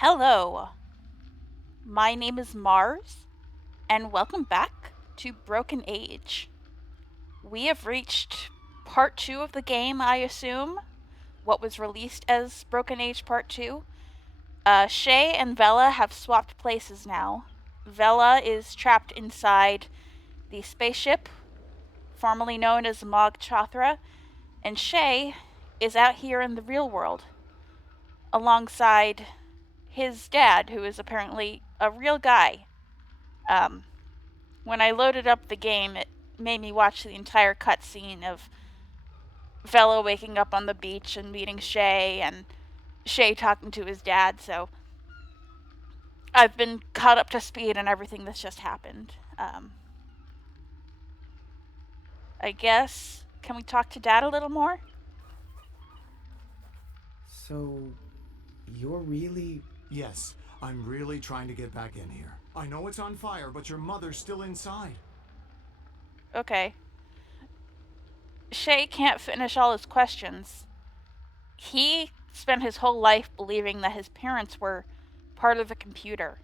Hello, my name is Mars, and welcome back to Broken Age. We have reached part 2 of the game, I assume, what was released as Broken Age Part 2. Shay and Vela have swapped places now. Vela is trapped inside the spaceship, formerly known as Mog Chothra, and Shay is out here in the real world, alongside his dad, who is apparently a real guy. Um, when I loaded up the game, it made me watch the entire cutscene of Vela waking up on the beach and meeting Shay, and Shay talking to his dad. So I've been caught up to speed on everything that's just happened. I guess, can we talk to Dad a little more? So, you're really... Yes, I'm really trying to get back in here. I know it's on fire, but your mother's still inside. Okay. Shay can't finish all his questions. He spent his whole life believing that his parents were part of the computer.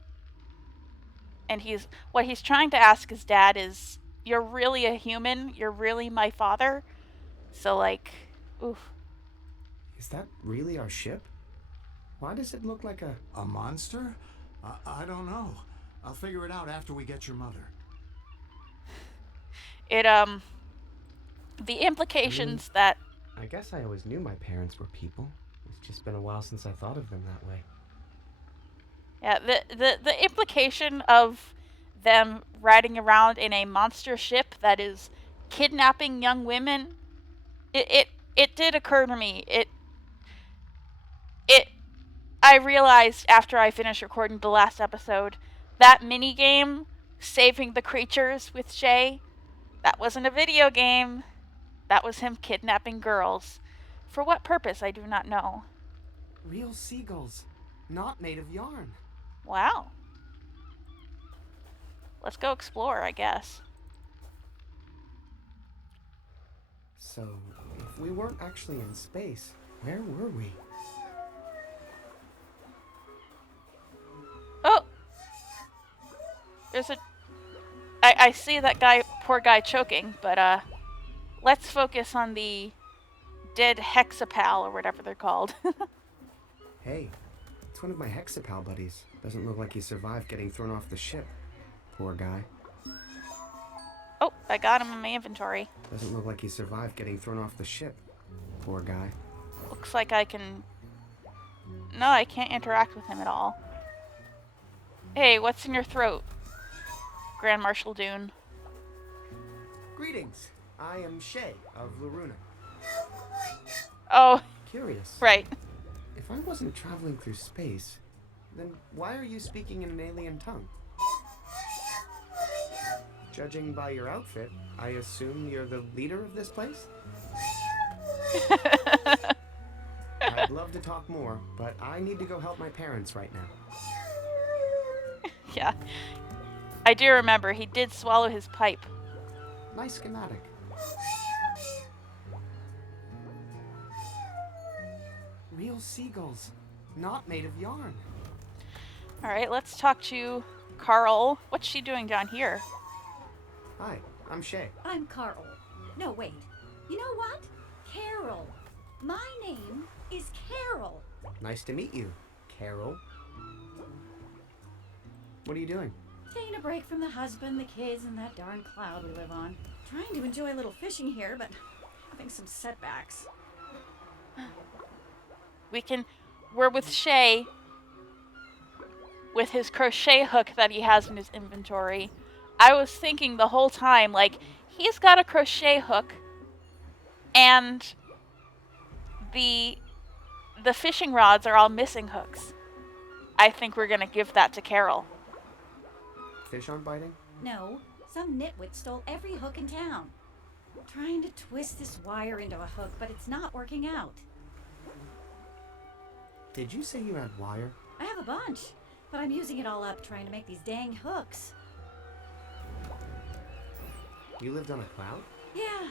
And what he's trying to ask his dad is, "You're really a human? You're really my father?" So like, oof. Is that really our ship? Why does it look like a... A monster? I don't know. I'll figure it out after we get your mother. It the implications that I guess I always knew my parents were people. It's just been a while since I thought of them that way. yeah, the implication of them riding around in a monster ship that is kidnapping young women, it did occur to me. It I realized after I finished recording the last episode that mini game, saving the creatures with Shay, that wasn't a video game. That was him kidnapping girls. For what purpose, I do not know. Real seagulls, not made of yarn. Wow. Let's go explore, I guess. So, if we weren't actually in space, where were we? Oh! There's a... I see that poor guy choking, but let's focus on the dead hexapal, or whatever they're called. Hey, it's one of my hexapal buddies. Doesn't look like he survived getting thrown off the ship. Poor guy. Oh, I got him in my inventory. Doesn't look like he survived getting thrown off the ship. Poor guy. Looks like I can... No, I can't interact with him at all. Hey, what's in your throat, Grand Marshal Dune? Greetings. I am Shay of Loruna. Oh, Curious. right. If I wasn't traveling through space, then why are you speaking in an alien tongue? Judging by your outfit, I assume you're the leader of this place? I'd love to talk more, but I need to go help my parents right now. Yeah. I do remember he did swallow his pipe. Nice schematic. Real seagulls, not made of yarn. Alright, let's talk to Carl. What's she doing down here? Hi, I'm Shay. I'm Carl. No, wait. You know what? Carol. My name is Carol. Nice to meet you, Carol. What are you doing? Taking a break from the husband, the kids, and that darn cloud we live on. Trying to enjoy a little fishing here, but having some setbacks. We're with Shay, with his crochet hook that he has in his inventory. I was thinking the whole time, like, he's got a crochet hook, and the fishing rods are all missing hooks. I think we're gonna give that to Carol. Fish aren't biting? No, some nitwit stole every hook in town. Trying to twist this wire into a hook, but it's not working out. Did you say you had wire? I have a bunch, but I'm using it all up trying to make these dang hooks. You lived on a cloud? Yeah,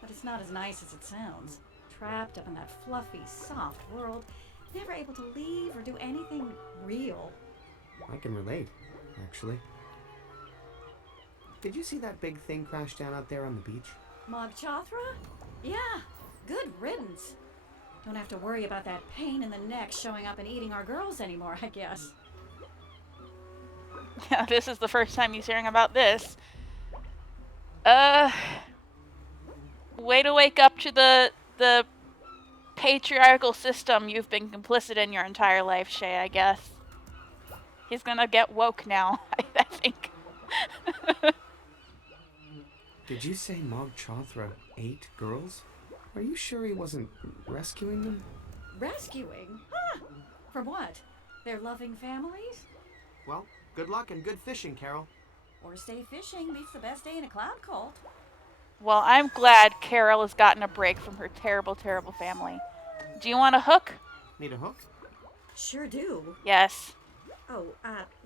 but it's not as nice as it sounds. Trapped up in that fluffy, soft world, Never able to leave or do anything real. I can relate, actually. Did you see that big thing crash down out there on the beach? Mog Chothra? Yeah, good riddance. Don't have to worry about that pain in the neck showing up and eating our girls anymore, I guess. Yeah, this is the first time he's hearing about this. Way to wake up to the patriarchal system you've been complicit in your entire life, Shay, I guess. He's gonna get woke now, I think. Did you say Mog Chothra ate girls? Are you sure he wasn't rescuing them? Rescuing? Huh? From what? Their loving families? Well, good luck and good fishing, Carol. Or stay fishing beats the best day in a cloud cult. Well, I'm glad Carol has gotten a break from her terrible, terrible family. Do you want a hook? Need a hook? Sure do. Yes. Oh,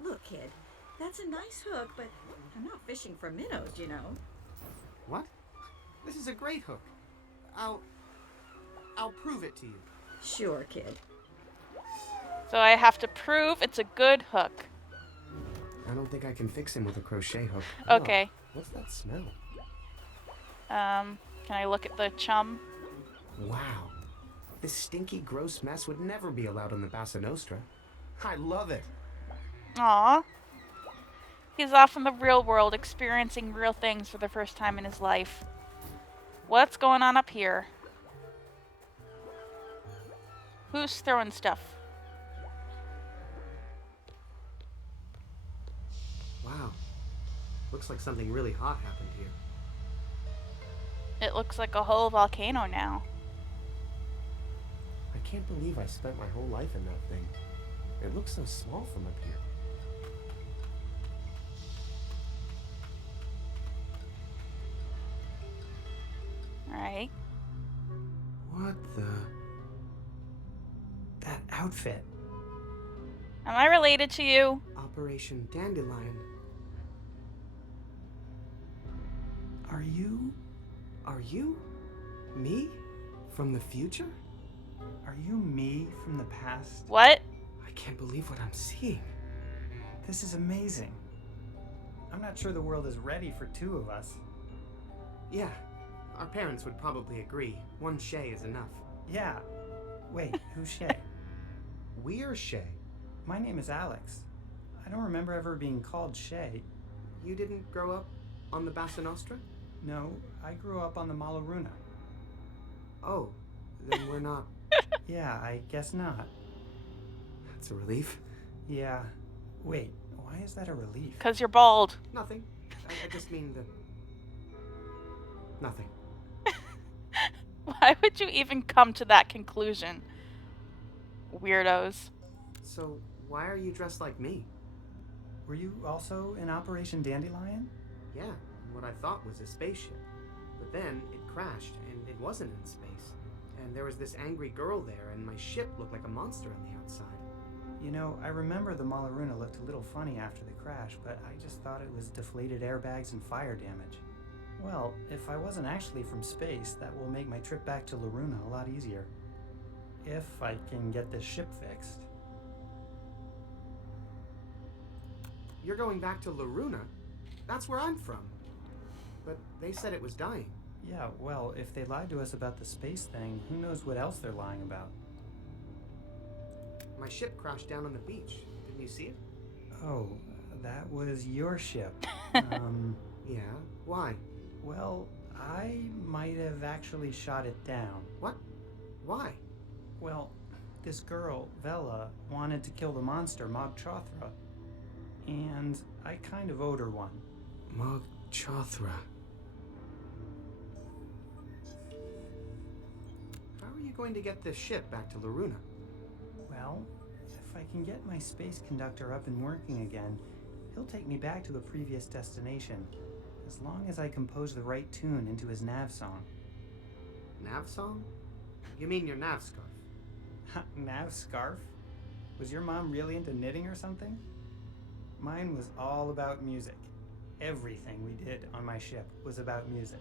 look, kid. That's a nice hook, but I'm not fishing for minnows, you know. What? This is a great hook. I'll prove it to you. Sure, kid. So I have to prove it's a good hook. I don't think I can fix him with a crochet hook. Okay. Oh, what's that smell? Can I look at the chum? Wow. This stinky, gross mess would never be allowed on the Bassa Nostra. I love it. Aw. He's off in the real world, experiencing real things for the first time in his life. What's going on up here? Who's throwing stuff? Wow. Looks like something really hot happened here. It looks like a whole volcano now. I can't believe I spent my whole life in that thing. It looks so small from up here. Alright. What the... That outfit. Am I related to you? Operation Dandelion. Are you? Me? From the future? Are you me from the past? What? I can't believe what I'm seeing. This is amazing. I'm not sure the world is ready for two of us. Yeah, our parents would probably agree. One Shay is enough. Yeah. Wait, who's Shay? We're Shay. My name is Alex. I don't remember ever being called Shay. You didn't grow up on the Bassa Nostra? No, I grew up on the Malaruna. Oh, then we're not. Yeah, I guess not. That's a relief. Yeah. Wait, why is that a relief? 'Cause you're bald. Nothing. I just mean the... Nothing. Why would you even come to that conclusion? Weirdos. So, why are you dressed like me? Were you also in Operation Dandelion? Yeah, what I thought was a spaceship. But then it crashed, and it wasn't in space. And there was this angry girl there, and my ship looked like a monster on the outside. You know, I remember the Malaruna looked a little funny after the crash, but I just thought it was deflated airbags and fire damage. Well, if I wasn't actually from space, that will make my trip back to Laruna a lot easier. If I can get this ship fixed. You're going back to Laruna? That's where I'm from. But they said it was dying. Yeah, well, if they lied to us about the space thing, who knows what else they're lying about. My ship crashed down on the beach. Didn't you see it? Oh, that was your ship. Yeah, why? Well, I might have actually shot it down. What? Why? Well, this girl, Vela, wanted to kill the monster, Mog Chothra. And I kind of owed her one. Mog Chothra. How are you going to get this ship back to Laruna? Well, if I can get my space conductor up and working again, he'll take me back to a previous destination, as long as I compose the right tune into his nav song. Nav song? You mean your nav scarf? Nav scarf? Was your mom really into knitting or something? Mine was all about music. Everything we did on my ship was about music.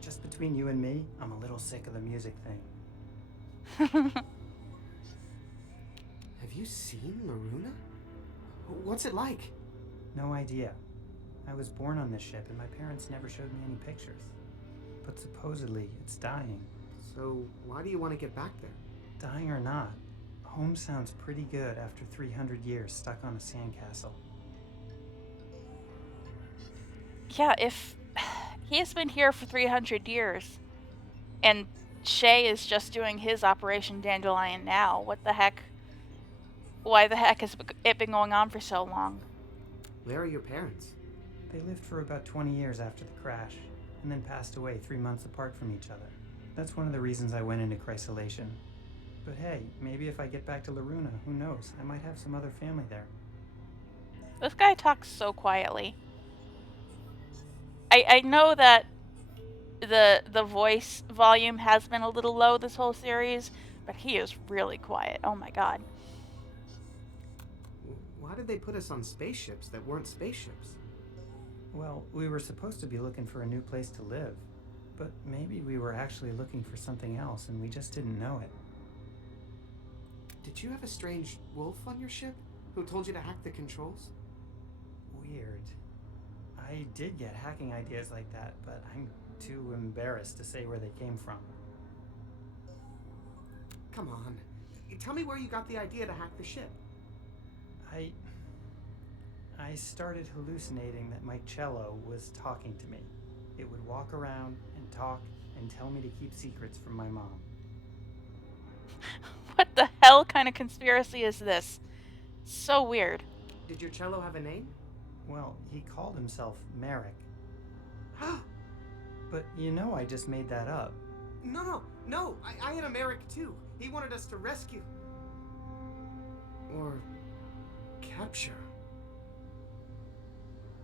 Just between you and me, I'm a little sick of the music thing. Have you seen Loruna? What's it like? No idea. I was born on this ship and my parents never showed me any pictures. But supposedly it's dying. So, why do you want to get back there? Dying or not, home sounds pretty good after 300 years stuck on a sandcastle. Yeah, if he has been here for 300 years and Shay is just doing his Operation Dandelion now, what the heck? Why the heck has it been going on for so long? Where are your parents? They lived for about 20 years after the crash, and then passed away 3 months apart from each other. That's one of the reasons I went into chrysolation. But hey, maybe if I get back to Loruna, who knows? I might have some other family there. This guy talks so quietly. I know that the voice volume has been a little low this whole series, but he is really quiet. Oh my god. Why did they put us on spaceships that weren't spaceships? Well, we were supposed to be looking for a new place to live. But maybe we were actually looking for something else and we just didn't know it. Did you have a strange wolf on your ship who told you to hack the controls? Weird. I did get hacking ideas like that, but I'm too embarrassed to say where they came from. Come on. Tell me where you got the idea to hack the ship. I started hallucinating that my cello was talking to me. It would walk around and talk and tell me to keep secrets from my mom. What the hell kind of conspiracy is this? So weird. Did your cello have a name? Well, he called himself Merrick. But you know I just made that up. No. I had a Merrick too. He wanted us to rescue. Or capture.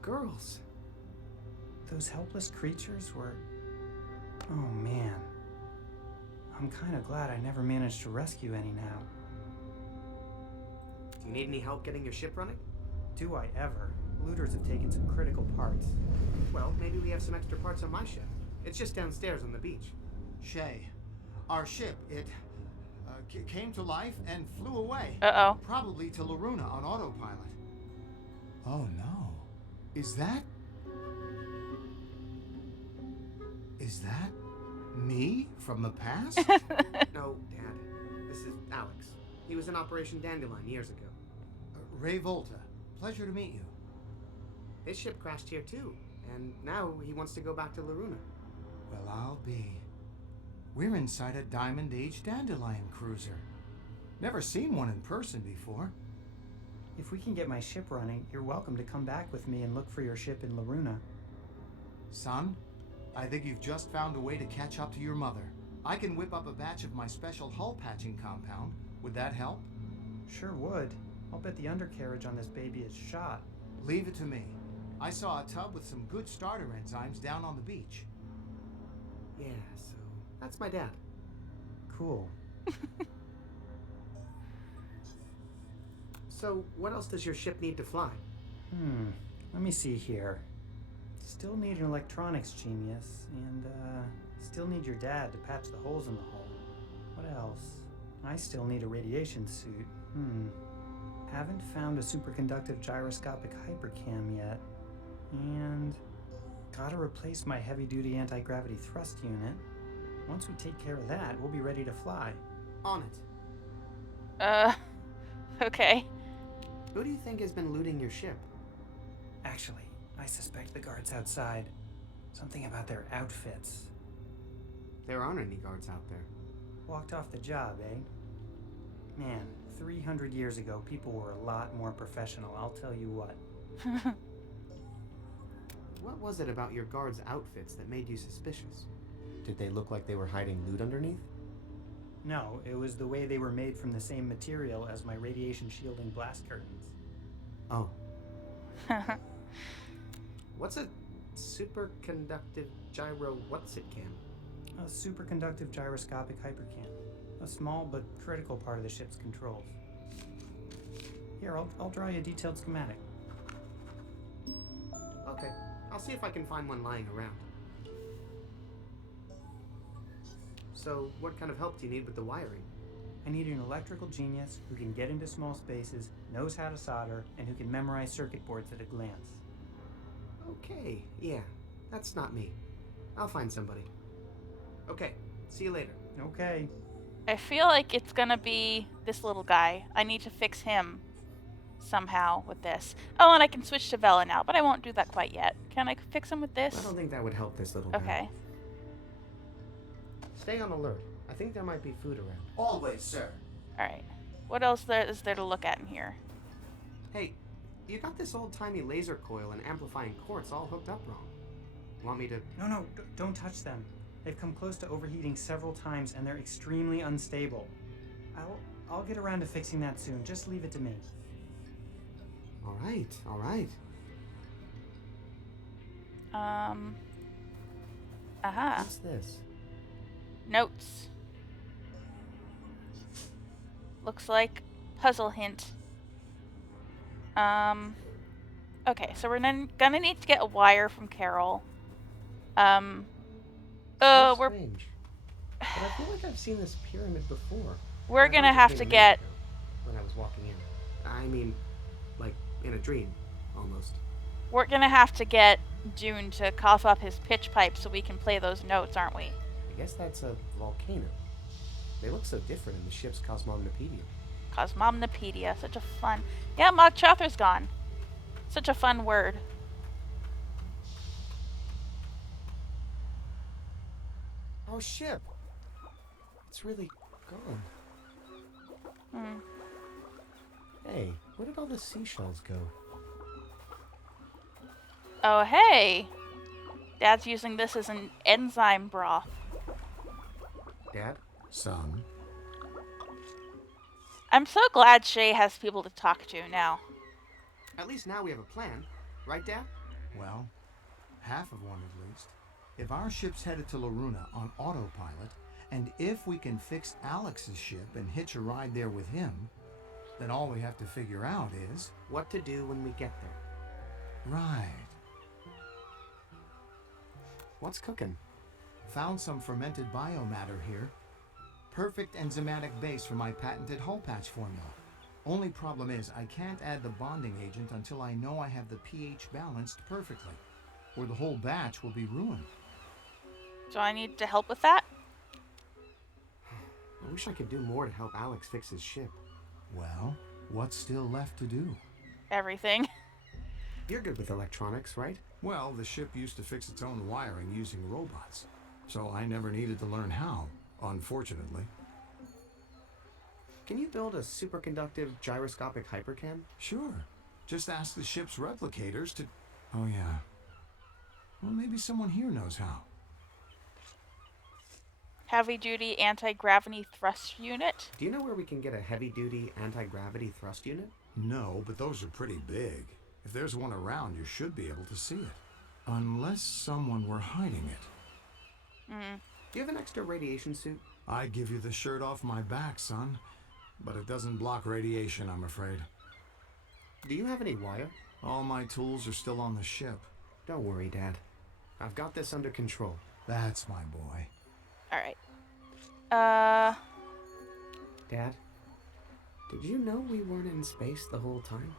Girls. Those helpless creatures were... Oh man. I'm kind of glad I never managed to rescue any now. Do you need any help getting your ship running? Do I ever? Looters have taken some critical parts. Well, maybe we have some extra parts on my ship. It's just downstairs on the beach. Shay, our ship, it came to life and flew away. Uh-oh. Probably to Loruna on autopilot. Oh no. Is that me from the past? No, Dad. This is Alex. He was in Operation Dandelion years ago. Ray Volta. Pleasure to meet you. His ship crashed here too, and now he wants to go back to Loruna. Well, I'll be. We're inside a Diamond Age Dandelion cruiser. Never seen one in person before. If we can get my ship running, you're welcome to come back with me and look for your ship in Loruna. Son, I think you've just found a way to catch up to your mother. I can whip up a batch of my special hull patching compound. Would that help? Sure would. I'll bet the undercarriage on this baby is shot. Leave it to me. I saw a tub with some good starter enzymes down on the beach. Yeah, so that's my dad. Cool. So, what else does your ship need to fly? Let me see here. Still need an electronics genius, and still need your dad to patch the holes in the hull. What else? I still need a radiation suit. Haven't found a superconductive gyroscopic hypercam yet. And gotta replace my heavy-duty anti-gravity thrust unit. Once we take care of that, we'll be ready to fly. On it. Okay. Who do you think has been looting your ship? Actually, I suspect the guards outside. Something about their outfits. There aren't any guards out there. Walked off the job, eh? Man, 300 years ago, people were a lot more professional, I'll tell you what. What was it about your guards' outfits that made you suspicious? Did they look like they were hiding loot underneath? No, it was the way they were made from the same material as my radiation shielding blast curtains. Oh. What's a superconductive gyro what's-it-cam? A superconductive gyroscopic hypercam. A small but critical part of the ship's controls. Here, I'll draw you a detailed schematic. Okay, I'll see if I can find one lying around. So, what kind of help do you need with the wiring? I need an electrical genius who can get into small spaces, knows how to solder, and who can memorize circuit boards at a glance. Okay, yeah, that's not me. I'll find somebody. Okay, see you later. Okay. I feel like it's gonna be this little guy. I need to fix him somehow with this. Oh, and I can switch to Vela now, but I won't do that quite yet. Can I fix him with I this? don't think that would help this little guy. Okay. Stay on alert. I think there might be food around. Always, sir. Alright. What else is there to look at in here? Hey, you got this old-timey laser coil and amplifying quartz all hooked up wrong. Want me to... No, don't touch them. They've come close to overheating several times and they're extremely unstable. I'll get around to fixing that soon. Just leave it to me. All right. What's this? Notes. Looks like puzzle hint. Okay, so we're gonna need to get a wire from Carol. That's we're strange. But I feel like I've seen this pyramid before. we're I gonna remember have seeing to it get when I was walking in. I mean, like in a dream, almost. we're gonna have to get Dune to cough up his pitch pipe so we can play those notes, aren't we? I guess that's a volcano. They look so different in the ship's Cosmognopedia. Cosmomnopedia, such a fun. Yeah, Mog Chother's gone. Such a fun word. Our ship. It's really gone. Hey, where did all the seashells go? Oh, hey! Dad's using this as an enzyme broth. Dad? Son, I'm so glad Shay has people to talk to now. At least now we have a plan. Right, Dad? well, half of one at least. If our ship's headed to Loruna on autopilot, and if we can fix Alex's ship and hitch a ride there with him, then all we have to figure out is... What to do when we get there. Right. What's cooking? Found some fermented biomatter here. Perfect enzymatic base for my patented hull patch formula. Only problem is I can't add the bonding agent until I know I have the pH balanced perfectly, or the whole batch will be ruined. Do I need to help with that? I wish I could do more to help Alex fix his ship. Well, what's still left to do? Everything. You're good with electronics, right? Well, the ship used to fix its own wiring using robots, so I never needed to learn how, unfortunately. Can you build a superconductive gyroscopic hypercam? Sure. Just ask the ship's replicators to... Oh, yeah. Well, maybe someone here knows how. Heavy-duty anti-gravity thrust unit. Do you know where we can get a heavy-duty anti-gravity thrust unit? No, but those are pretty big. If there's one around, you should be able to see it. Unless someone were hiding it. Do you have an extra radiation suit? I'd give you the shirt off my back, son. But it doesn't block radiation, I'm afraid. Do you have any wire? All my tools are still on the ship. Don't worry, Dad. I've got this under control. That's my boy. Alright. Dad, did you know we weren't in space the whole time?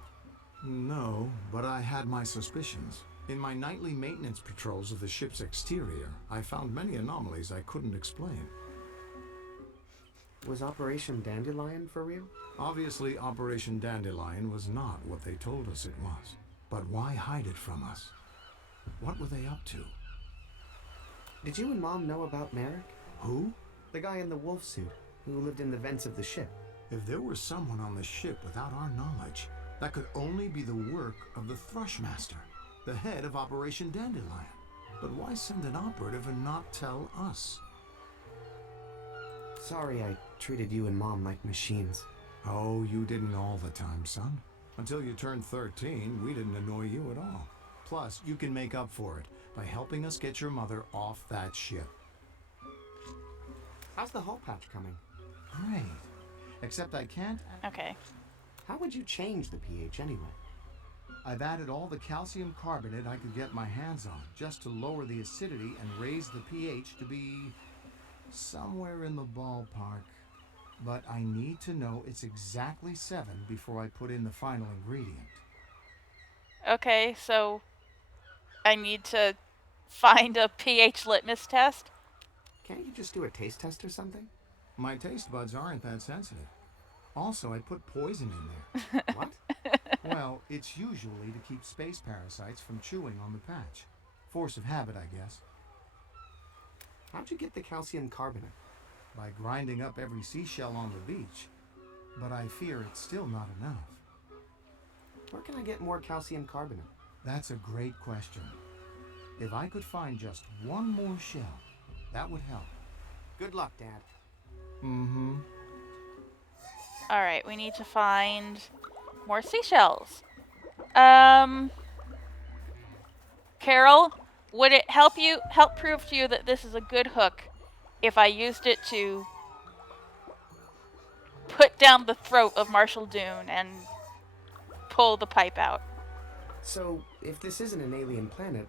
No, but I had my suspicions. In my nightly maintenance patrols of the ship's exterior, I found many anomalies I couldn't explain. Was Operation Dandelion for real? Obviously, Operation Dandelion was not what they told us it was. But why hide it from us? What were they up to? Did you and Mom know about Merrick? Who? The guy in the wolf suit, who lived in the vents of the ship. If there was someone on the ship without our knowledge, that could only be the work of the Thrushmaster, the head of Operation Dandelion. But why send an operative and not tell us? Sorry I treated you and Mom like machines. Oh, you didn't all the time, son. Until you turned 13, we didn't annoy you at all. Plus, you can make up for it by helping us get your mother off that ship. How's the hull patch coming? Great. Except I can't... Okay. How would you change the pH anyway? I've added all the calcium carbonate I could get my hands on, just to lower the acidity and raise the pH to be... somewhere in the ballpark. but I need to know it's exactly 7 before I put in the final ingredient. Okay, so I need to find a pH litmus test. Can't you just do a taste test or something? My taste buds aren't that sensitive. Also, I put poison in there. What? Well, it's usually to keep space parasites from chewing on the patch. Force of habit, I guess. How'd you get the calcium carbonate? By grinding up every seashell on the beach. But I fear it's still not enough. Where can I get more calcium carbonate? That's a great question. If I could find just one more shell, that would help. Good luck, Dad. Mm-hmm. Alright, we need to find more seashells. Carol, would it help prove to you that this is a good hook if I used it to put down the throat of Marshall Dune and pull the pipe out? So, if this isn't an alien planet,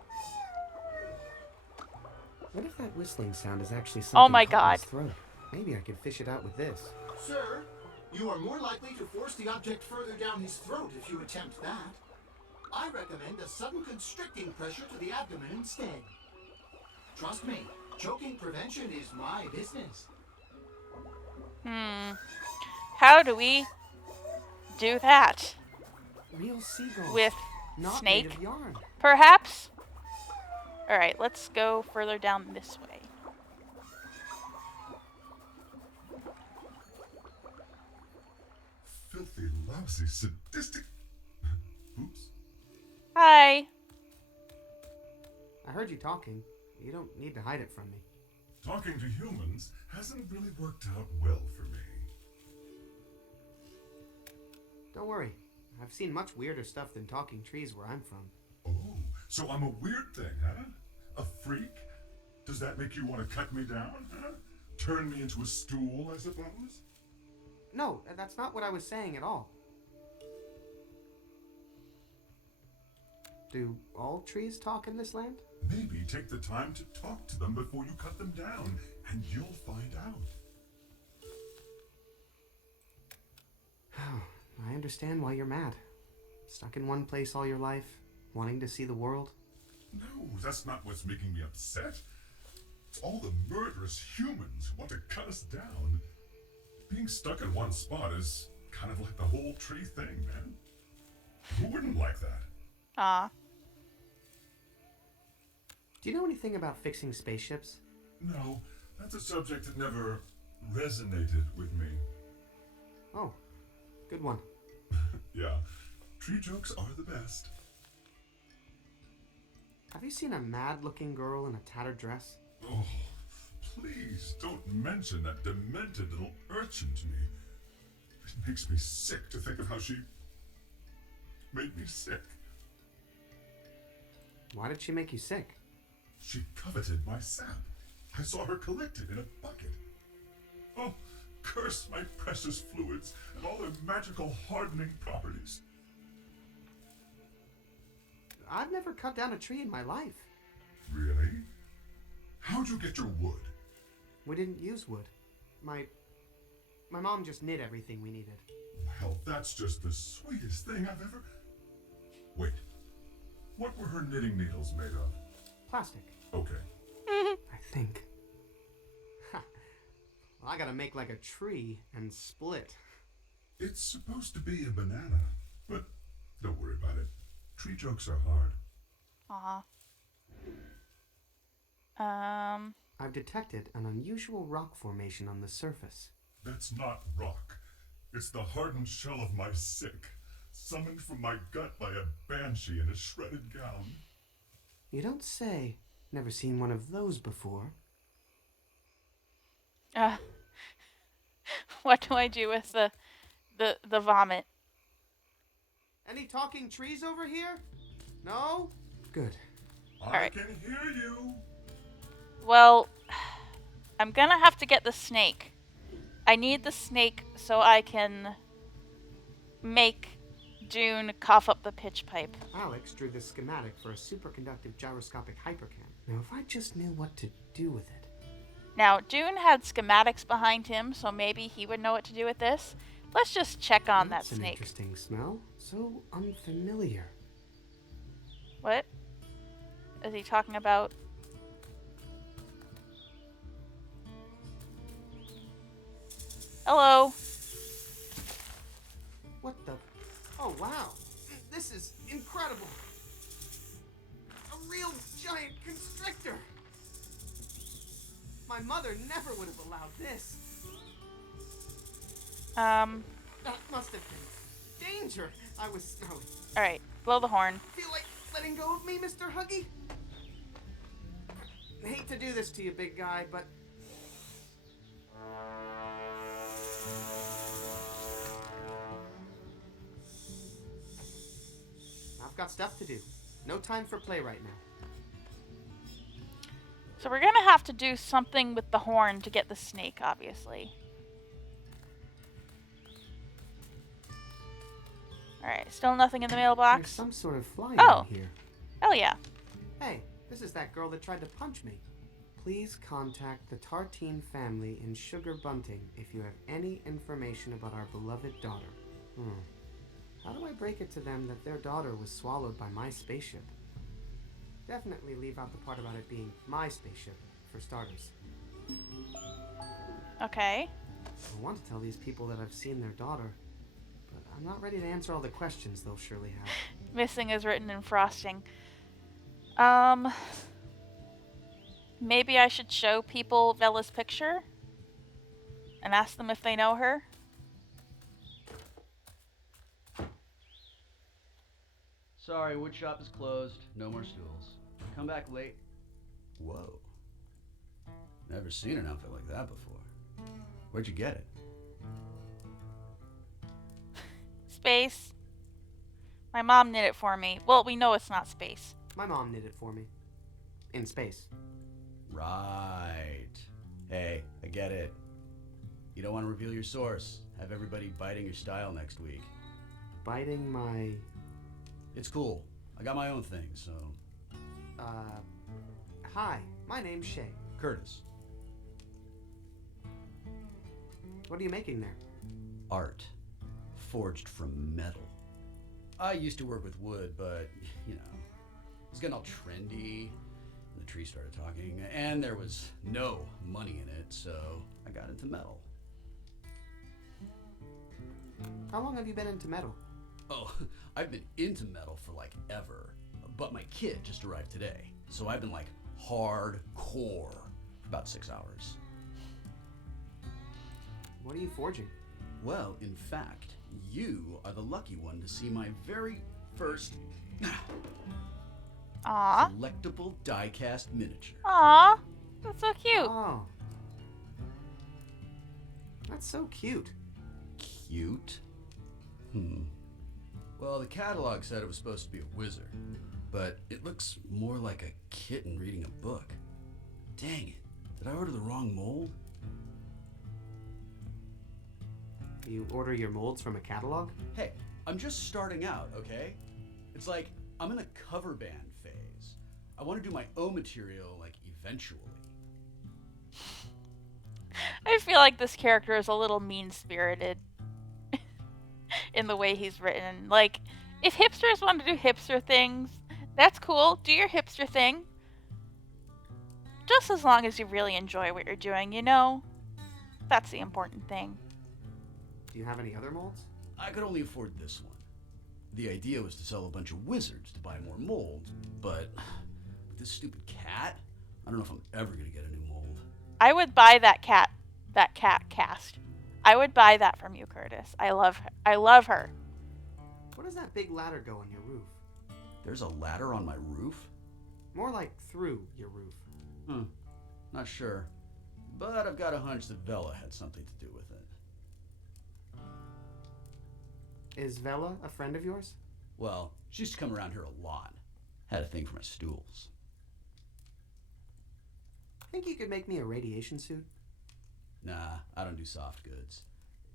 what if that whistling sound is actually something Oh my caught in God. his throat? Maybe I could fish it out with this. Sir, you are more likely to force the object further down his throat if you attempt that. I recommend a sudden constricting pressure to the abdomen instead. Trust me, choking prevention is my business. How do we do that? Real seagulls. With not snake? made of yarn. Perhaps? Alright, let's go further down this way. Filthy, lousy, sadistic. Oops. Hi. I heard you talking. You don't need to hide it from me. Talking to humans hasn't really worked out well for me. Don't worry. I've seen much weirder stuff than talking trees where I'm from. Oh, so I'm a weird thing, huh? A freak? Does that make you want to cut me down, huh? Turn me into a stool, I suppose? No, that's not what I was saying at all. Do all trees talk in this land? Maybe take the time to talk to them before you cut them down, and you'll find out. I understand why you're mad. Stuck in one place all your life, wanting to see the world. No, that's not what's making me upset. It's all the murderous humans who want to cut us down. Being stuck in one spot is kind of like the whole tree thing, man. Who wouldn't like that? Aw. Do you know anything about fixing spaceships? No, that's a subject that never resonated with me. Oh, good one. Yeah, tree jokes are the best. Have you seen a mad-looking girl in a tattered dress? Oh, please don't mention that demented little urchin to me. It makes me sick to think of how she made me sick. Why did she make you sick? She coveted my sap. I saw her collect it in a bucket. Oh, curse my precious fluids and all their magical hardening properties. I've never cut down a tree in my life. Really? How'd you get your wood? We didn't use wood. My mom just knit everything we needed. Well, that's just the sweetest thing I've ever... Wait. What were her knitting needles made of? Plastic, Okay. I think. Ha. Well, I gotta make like a tree and split. It's supposed to be a banana, but don't worry about it. Tree jokes are hard. Aw. I've detected an unusual rock formation on the surface. That's not rock. It's the hardened shell of my sick, summoned from my gut by a banshee in a shredded gown. You don't say. Never seen one of those before. What do I do with the vomit? Any talking trees over here? No? Good. I right. can hear you. Well, I'm gonna have to get the snake. I need the snake so I can make Dune cough up the pitch pipe. Alex drew the schematic for a superconductive gyroscopic hypercam. Now, if I just knew what to do with it. Now, Dune had schematics behind him, so maybe he would know what to do with this. Let's just check on that That's an snake. interesting smell. So unfamiliar. What is he talking about? Hello. What the? Oh, wow. This is incredible. A real giant constrictor. My mother never would have allowed this. That must have been danger. I was smelling. Alright, blow the horn. Feel like letting go of me, Mr. Huggy? I hate to do this to you, big guy, but... I've got stuff to do. No time for play right now. So we're gonna have to do something with the horn to get the snake, obviously. Alright, still nothing in the There's mailbox? some sort of fly Oh. in here. Hell yeah. Hey, this is that girl that tried to punch me. Please contact the Tartine family in Sugar Bunting if you have any information about our beloved daughter. How do I break it to them that their daughter was swallowed by my spaceship? Definitely leave out the part about it being my spaceship, for starters. Okay. I want to tell these people that I've seen their daughter, but I'm not ready to answer all the questions they'll surely have. Missing is written in frosting. Maybe I should show people Vella's picture and ask them if they know her. Sorry, woodshop is closed. No more stools. Come back late. Whoa. Never seen an outfit like that before. Where'd you get it? Space. My mom knit it for me. Well, we know it's not space. My mom knit it for me. In space. Right. Hey, I get it. You don't want to reveal your source. Have everybody biting your style next week. Biting my... It's cool. I got my own thing, so... Hi, my name's Shay. Curtis. What are you making there? Art. Forged from metal. I used to work with wood, but, you know, it was getting all trendy. The tree started talking, and there was no money in it, so I got into metal. How long have you been into metal? Oh, I've been into metal for like ever, but my kid just arrived today, so I've been like hardcore for about 6 hours. What are you forging? Well, in fact, you are the lucky one to see my very first Aw. selectable die-cast miniature. Aw. That's so cute. Oh. That's so cute. Cute? Well, the catalog said it was supposed to be a wizard, but it looks more like a kitten reading a book. Dang it. Did I order the wrong mold? You order your molds from a catalog? Hey, I'm just starting out, okay? It's like I'm in the cover band phase. I want to do my own material, like, eventually. I feel like this character is a little mean-spirited in the way he's written. Like, if hipsters want to do hipster things, that's cool. Do your hipster thing. Just as long as you really enjoy what you're doing, you know? That's the important thing. Do you have any other molds? I could only afford this one. The idea was to sell a bunch of wizards to buy more molds, but with this stupid cat, I don't know if I'm ever gonna get a new mold. I would buy that cat cast. I would buy that from you, Curtis. I love her. What does that big ladder go on your roof? There's a ladder on my roof? More like through your roof. Not sure. But I've got a hunch that Vela had something to do with it. Is Vela a friend of yours? Well, she used to come around here a lot. Had a thing for my stools. Think you could make me a radiation suit? Nah, I don't do soft goods.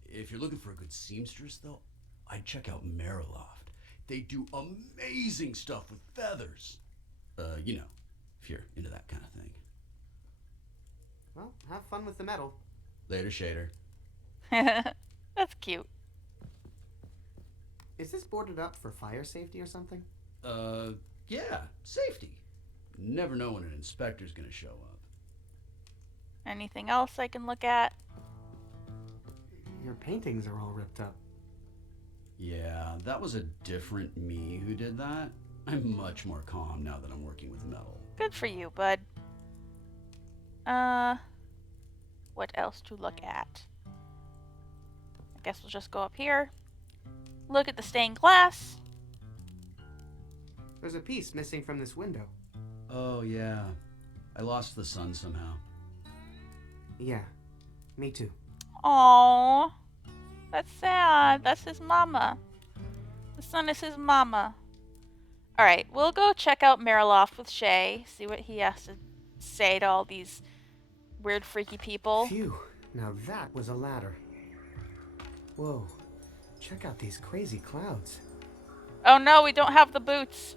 If you're looking for a good seamstress, though, I'd check out Mariloft. They do amazing stuff with feathers. You know, if you're into that kind of thing. Well, have fun with the metal. Later, Shader. That's cute. Is this boarded up for fire safety or something? Yeah, safety. Never know when an inspector's gonna show up. Anything else I can look at? Your paintings are all ripped up. Yeah, that was a different me who did that. I'm much more calm now that I'm working with metal. Good for you, bud. What else to look at? I guess we'll just go up here. Look at the stained glass. There's a piece missing from this window. Oh, yeah. I lost the sun somehow. Yeah, me too. Aww. That's sad. That's his mama. The son is his mama. Alright, we'll go check out Mariloft with Shay. See what he has to say to all these weird, freaky people. Phew, now that was a ladder. Whoa, check out these crazy clouds. Oh no, we don't have the boots.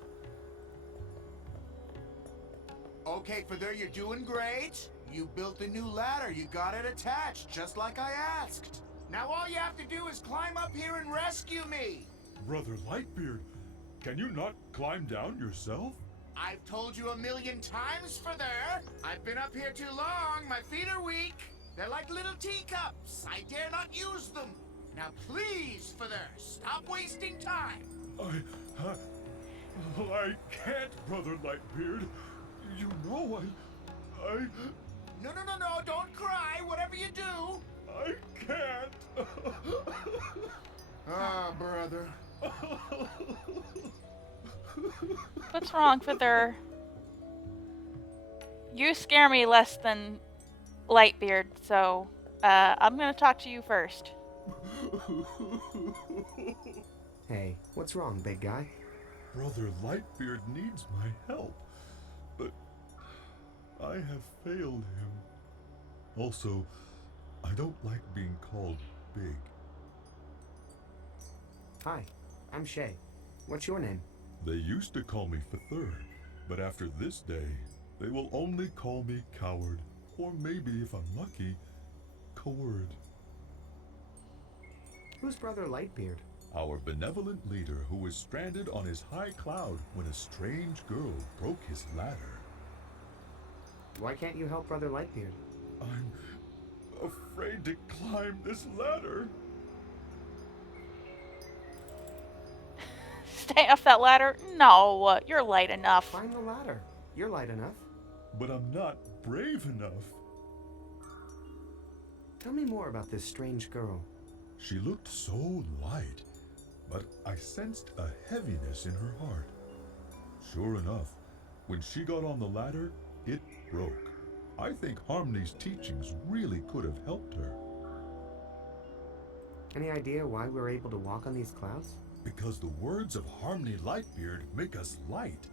Okay, for there, you're doing great. You built a new ladder. You got it attached, just like I asked. Now all you have to do is climb up here and rescue me. Brother Lightbeard, can you not climb down yourself? I've told you 1,000,000 times, for there. I've been up here too long. My feet are weak. They're like little teacups. I dare not use them. Now please, for there, stop wasting time. I can't, Brother Lightbeard. You know I... No, don't cry, whatever you do. I can't. Ah, brother. What's wrong, Feather? You scare me less than Lightbeard, so I'm gonna talk to you first. Hey, what's wrong, big guy? Brother Lightbeard needs my help, but I have failed him. Also, I don't like being called big. Hi, I'm Shay. What's your name? They used to call me Feather, but after this day, they will only call me Coward, or maybe, if I'm lucky, Coward. Who's Brother Lightbeard? Our benevolent leader who was stranded on his high cloud when a strange girl broke his ladder. Why can't you help Brother Lightbeard? I'm afraid to climb this ladder. Stay off that ladder? No, you're light enough. Climb the ladder. You're light enough. But I'm not brave enough. Tell me more about this strange girl. She looked so light, but I sensed a heaviness in her heart. Sure enough, when she got on the ladder, it broke. I think Harmony's teachings really could have helped her. Any idea why we're able to walk on these clouds? Because the words of Harmony Lightbeard make us light.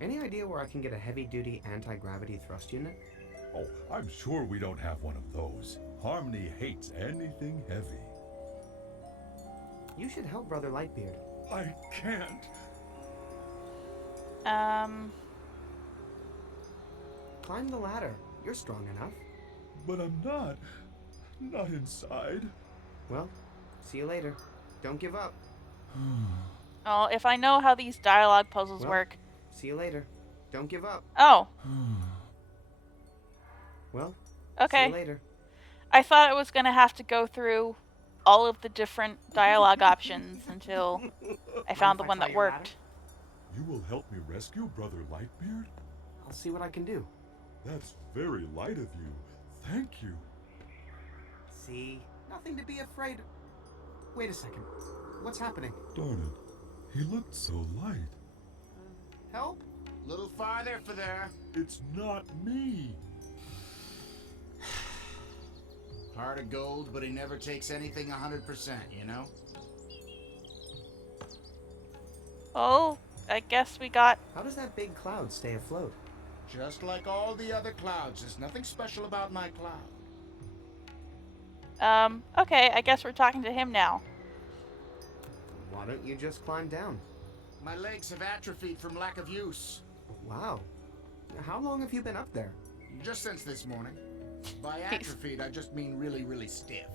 Any idea where I can get a heavy-duty anti-gravity thrust unit? Oh, I'm sure we don't have one of those. Harmony hates anything heavy. You should help Brother Lightbeard. I can't. Climb the ladder. You're strong enough. But I'm not inside. Well, see you later. Don't give up. Oh, if I know how these dialogue puzzles Well, work. See you later. Don't give up. Oh, Well, okay. see you later. I thought I was gonna have to go through all of the different dialogue options until I found the one that worked. You will help me rescue Brother Lightbeard? I'll see what I can do. That's very light of you. Thank you. See? Nothing to be afraid of. Wait a second. What's happening? Darn it. He looked so light. Help? Little farther, for there. It's not me. Heart of gold, but he never takes anything 100%, you know? Oh, I guess we got... How does that big cloud stay afloat? Just like all the other clouds. There's nothing special about my cloud. Okay, I guess we're talking to him now. Why don't you just climb down? My legs have atrophied from lack of use. Wow. How long have you been up there? Just since this morning. By atrophied, I just mean really, really stiff.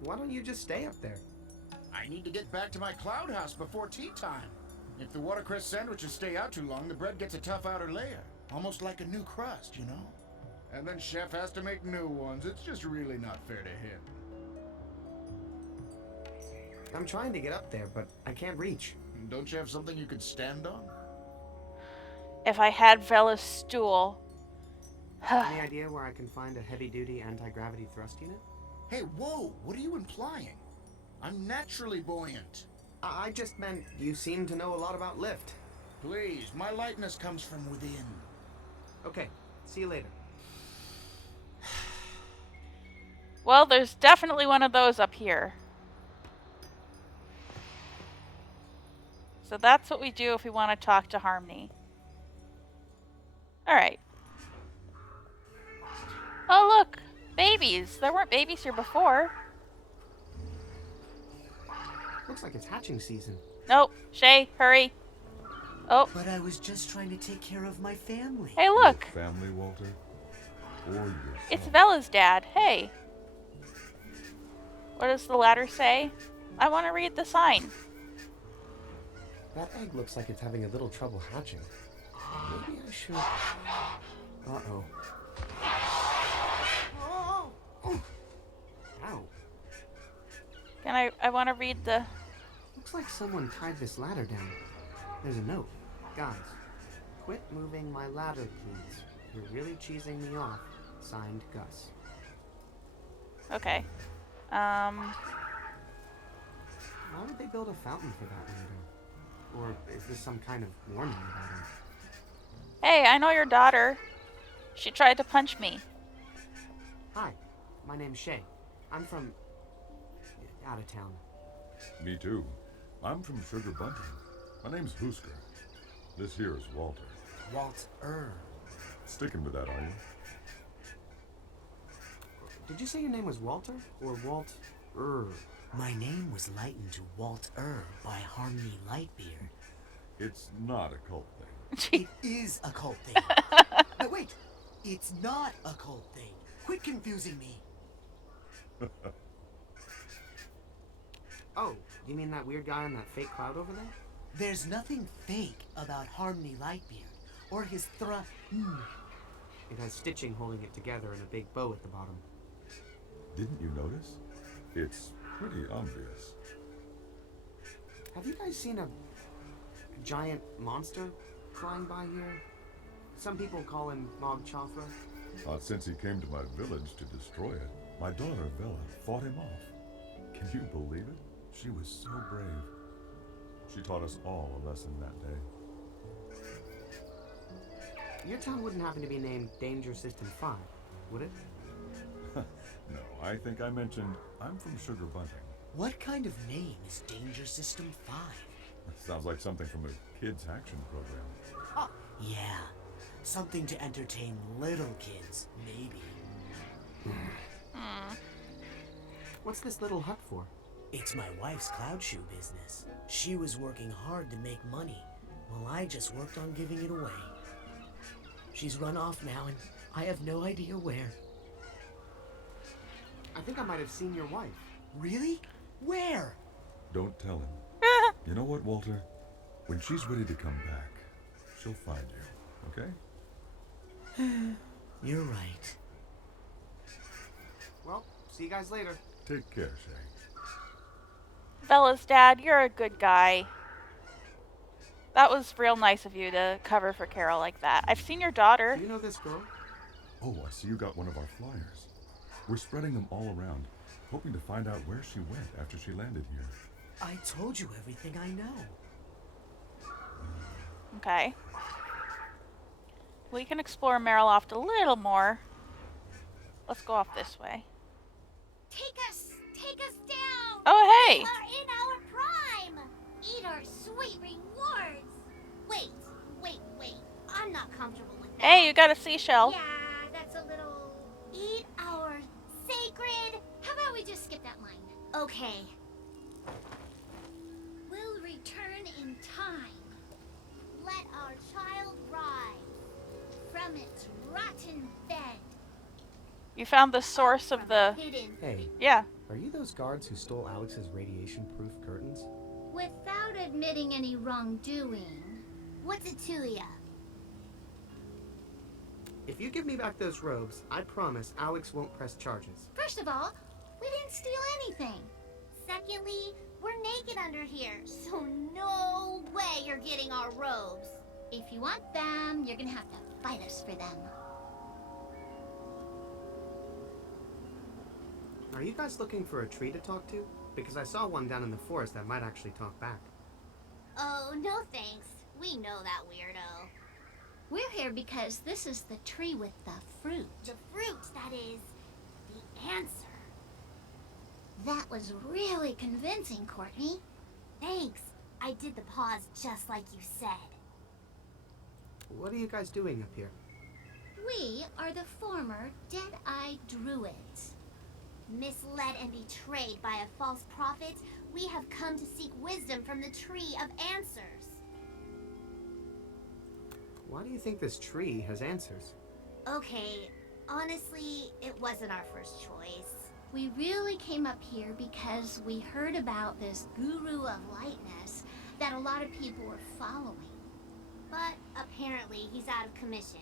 Why don't you just stay up there? I need to get back to my cloud house before tea time. If the watercress sandwiches stay out too long, the bread gets a tough outer layer. Almost like a new crust, you know? And then Chef has to make new ones. It's just really not fair to him. I'm trying to get up there, but I can't reach. Don't you have something you could stand on? If I had Vela's stool. Any idea where I can find a heavy-duty anti-gravity thrust unit? Hey, whoa! What are you implying? I'm naturally buoyant. I just meant you seem to know a lot about lift. Please, my lightness comes from within. Okay, see you later. Well, there's definitely one of those up here. So that's what we do if we want to talk to Harmony. Alright. Oh, look! Babies! There weren't babies here before. Looks like it's hatching season. Nope. Shay, hurry. Oh. But I was just trying to take care of my family. Hey, look! Family, Walter? Or your It's son? Vela's dad. Hey. What does the ladder say? I want to read the sign. That egg looks like it's having a little trouble hatching. Maybe I should... Uh-oh. Oh! Ow. Can I want to read the... Looks like someone tied this ladder down. There's a note. Guys, quit moving my ladder, please. You're really cheesing me off. Signed, Gus. Okay. Why would they build a fountain for that window? Or is this some kind of warning about him? Hey, I know your daughter. She tried to punch me. Hi, my name's Shay. I'm from... out of town. Me too. I'm from Sugar Bunting. My name's Husker. This here is Walter. Walter. Sticking with that, are you? Did you say your name was Walter? Or Walt-er? My name was lightened to Walter by Harmony Lightbeard. It's not a cult thing. It is a cult thing. No, wait. It's not a cult thing. Quit confusing me. Oh, you mean that weird guy on that fake cloud over there? There's nothing fake about Harmony Lightbeard or his It has stitching holding it together and a big bow at the bottom. Didn't you notice? It's pretty obvious. Have you guys seen a giant monster flying by here? Some people call him Mog Chafra. Not since he came to my village to destroy it. My daughter, Bella, fought him off. Can you believe it? She was so brave. She taught us all a lesson that day. Your town wouldn't happen to be named Danger System 5, would it? No, I think I mentioned I'm from Sugar Bunting. What kind of name is Danger System 5? Sounds like something from a kids' action program. Oh, yeah. Something to entertain little kids, maybe. What's this little hut for? It's my wife's cloud shoe business. She was working hard to make money, while I just worked on giving it away. She's run off now, and I have no idea where. I think I might have seen your wife. Really? Where? Don't tell him. You know what, Walter? When she's ready to come back, she'll find you, okay? You're right. Well, see you guys later. Take care, Shay. Bella's dad, you're a good guy. That was real nice of you to cover for Carol like that. I've seen your daughter. Do you know this girl? Oh, I see you got one of our flyers. We're spreading them all around, hoping to find out where she went after she landed here. I told you everything I know. Okay. We can explore Mariloft a little more. Let's go off this way. Take us down. Oh, hey! We're in our prime. Eat our sweet rewards. Wait. I'm not comfortable with that. Hey, you got a seashell. Yeah, that's a little. Eat our sacred. How about we just skip that line? Okay. We'll return in time. Let our child rise. from its rotten bed. You found the source of the... Hidden. Hey, Yeah. are you those guards who stole Alex's radiation-proof curtains? Without admitting any wrongdoing. What's it to ya? If you give me back those robes, I promise Alex won't press charges. First of all, we didn't steal anything. Secondly, we're naked under here, so no way you're getting our robes. If you want them, you're gonna have to fight us for them. Are you guys looking for a tree to talk to? Because I saw one down in the forest that might actually talk back. Oh, no thanks. We know that weirdo. We're here because this is the tree with the fruit. The fruit, that is, the answer. That was really convincing, Courtney. Thanks. I did the pause just like you said. What are you guys doing up here? We are the former Dead-Eye Druids. Misled and betrayed by a false prophet, we have come to seek wisdom from the Tree of Answers. Why do you think this tree has answers? Okay, honestly, it wasn't our first choice. We really came up here because we heard about this guru of lightness that a lot of people were following. But apparently he's out of commission.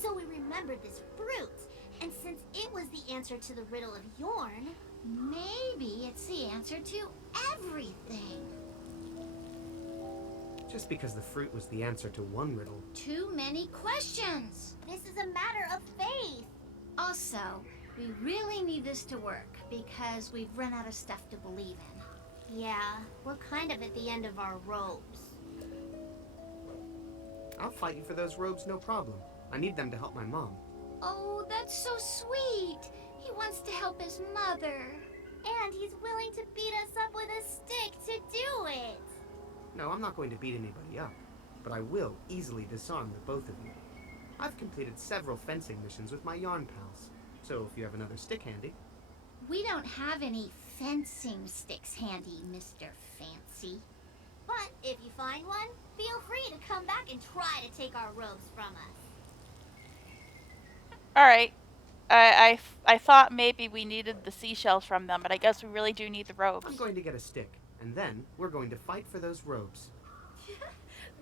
So we remembered this fruit, and since it was the answer to the riddle of Yorn, maybe it's the answer to everything. Just because the fruit was the answer to one riddle. Too many questions. This is a matter of faith. Also, we really need this to work because we've run out of stuff to believe in. Yeah, we're kind of at the end of our ropes. I'll fight you for those robes, no problem. I need them to help my mom. Oh, that's so sweet. He wants to help his mother. And he's willing to beat us up with a stick to do it. No, I'm not going to beat anybody up, but I will easily disarm the both of you. I've completed several fencing missions with my yarn pals, so if you have another stick handy. We don't have any fencing sticks handy, Mr. Fancy. But if you find one, feel free to come back and try to take our robes from us. Alright. I thought maybe we needed the seashells from them, but I guess we really do need the robes. I'm going to get a stick, and then we're going to fight for those robes.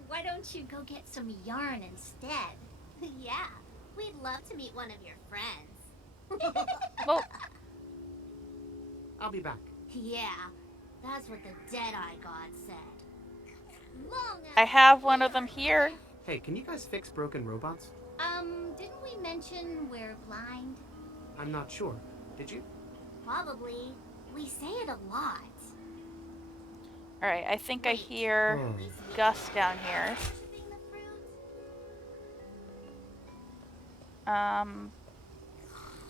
Why don't you go get some yarn instead? Yeah, we'd love to meet one of your friends. Well, I'll be back. Yeah, that's what the Dead-Eye God said. Long I have one of them here. Hey, can you guys fix broken robots? Didn't we mention we're blind? I'm not sure. Did you? Probably. We say it a lot. Alright, I think I hear Gus down here.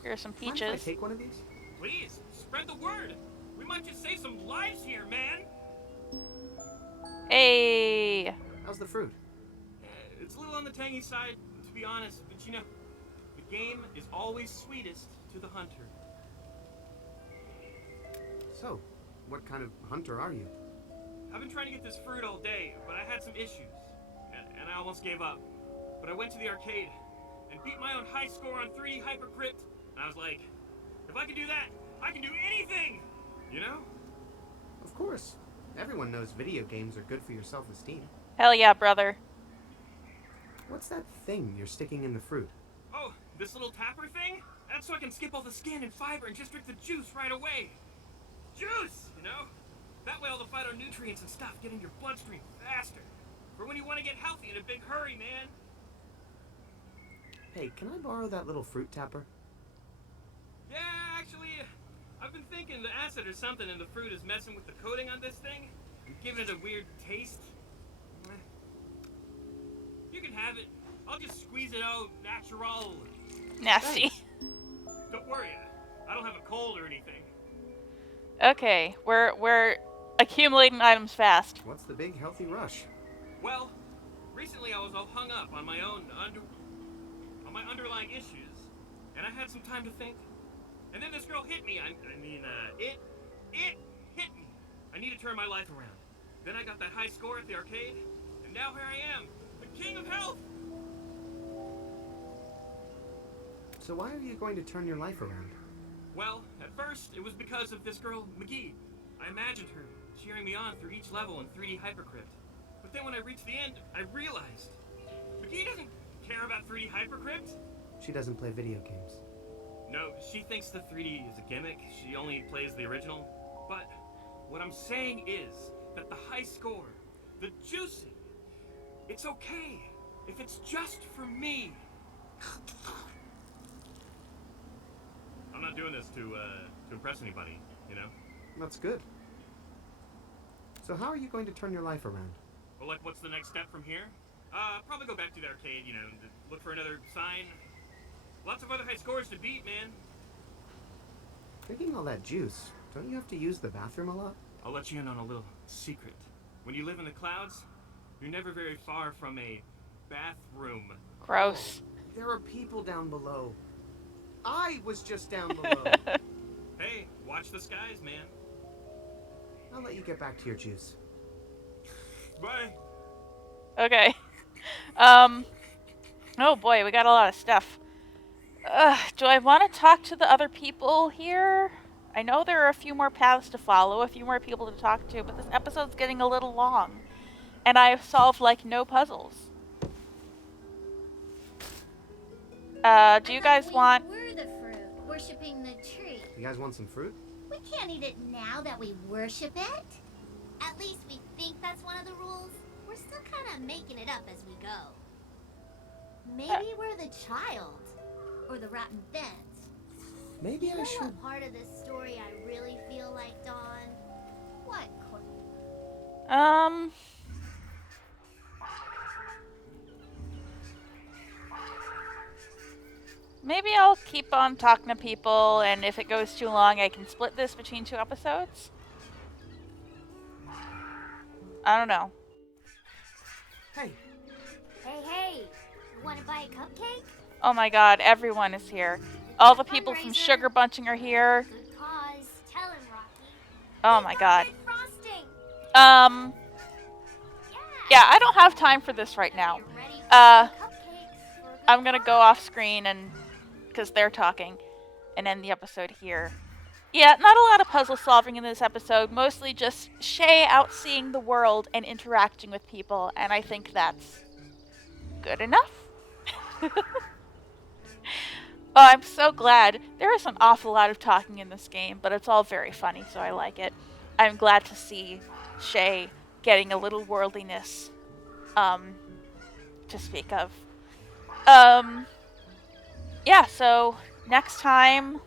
Here's some Mind if I peaches. take one of these? Please, spread the word. We might just save some lives here, man. Hey! How's the fruit? It's a little on the tangy side, to be honest, but you know, the game is always sweetest to the hunter. So, what kind of hunter are you? I've been trying to get this fruit all day, but I had some issues, and I almost gave up. But I went to the arcade and beat my own high score on 3D Hypercrypt, and I was like, if I can do that, I can do anything! You know? Of course. Everyone knows video games are good for your self-esteem. Hell yeah, brother. What's that thing you're sticking in the fruit? Oh, this little tapper thing? That's so I can skip all the skin and fiber and just drink the juice right away. Juice, you know? That way all the phytonutrients and stuff get in your bloodstream faster. For when you want to get healthy in a big hurry, man. Hey, can I borrow that little fruit tapper? Yeah, actually, I've been thinking the acid or something in the fruit is messing with the coating on this thing and giving it a weird taste. You can have it. I'll just squeeze it out natural. Nasty. Don't worry, I don't have a cold or anything. Okay, we're accumulating items fast. What's the big healthy rush? Well, recently I was all hung up on my own my underlying issues, and I had some time to think. And then this girl hit me. It hit me. I need to turn my life around. Then I got that high score at the arcade, and now here I am, the king of health. So why are you going to turn your life around? Well, at first, it was because of this girl, McGee. I imagined her cheering me on through each level in 3D Hypercrypt. But then when I reached the end, I realized McGee doesn't care about 3D Hypercrypt. She doesn't play video games. No, she thinks the 3D is a gimmick. She only plays the original. But what I'm saying is that the high score, the juicing, it's okay if it's just for me. I'm not doing this to impress anybody, you know? That's good. So how are you going to turn your life around? Well, like, what's the next step from here? Probably go back to the arcade, you know, and look for another sign. Lots of other high scores to beat, man. Drinking all that juice, don't you have to use the bathroom a lot? I'll let you in on a little secret. When you live in the clouds, you're never very far from a bathroom. Gross. There are people down below. I was just down below. Hey, watch the skies, man. I'll let you get back to your juice. Bye. Okay. Oh boy, we got a lot of stuff. Do I want to talk to the other people here? I know there are a few more paths to follow, a few more people to talk to, but this episode's getting a little long. And I have solved, like, no puzzles. Do you guys want... We're the fruit, worshipping the tree. You guys want some fruit? We can't eat it now that we worship it. At least we think that's one of the rules. We're still kind of making it up as we go. Maybe we're the child. Or the rotten fence. Maybe I should... what part of this story I really feel like, Dawn? What, Courtney? Maybe I'll keep on talking to people, and if it goes too long, I can split this between 2 episodes. I don't know. Hey. Hey, you want to buy a cupcake? Oh my god, everyone is here. All the people from Sugar Bunching are here. Good cause. Tell him, Rocky. Oh my god. Frosting. Yeah, I don't have time for this right now. I'm gonna go off screen and because they're talking and end the episode here. Yeah, not a lot of puzzle solving in this episode, mostly just Shay out seeing the world and interacting with people, and I think that's good enough. Oh, I'm so glad. There is an awful lot of talking in this game, but it's all very funny, so I like it. I'm glad to see Shay getting a little worldliness to speak of. Yeah, so next time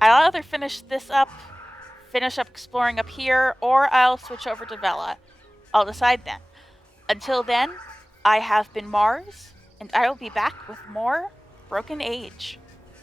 I'll either finish up exploring up here, or I'll switch over to Vela. I'll decide then. Until then, I have been Mars, and I will be back with more Broken Age.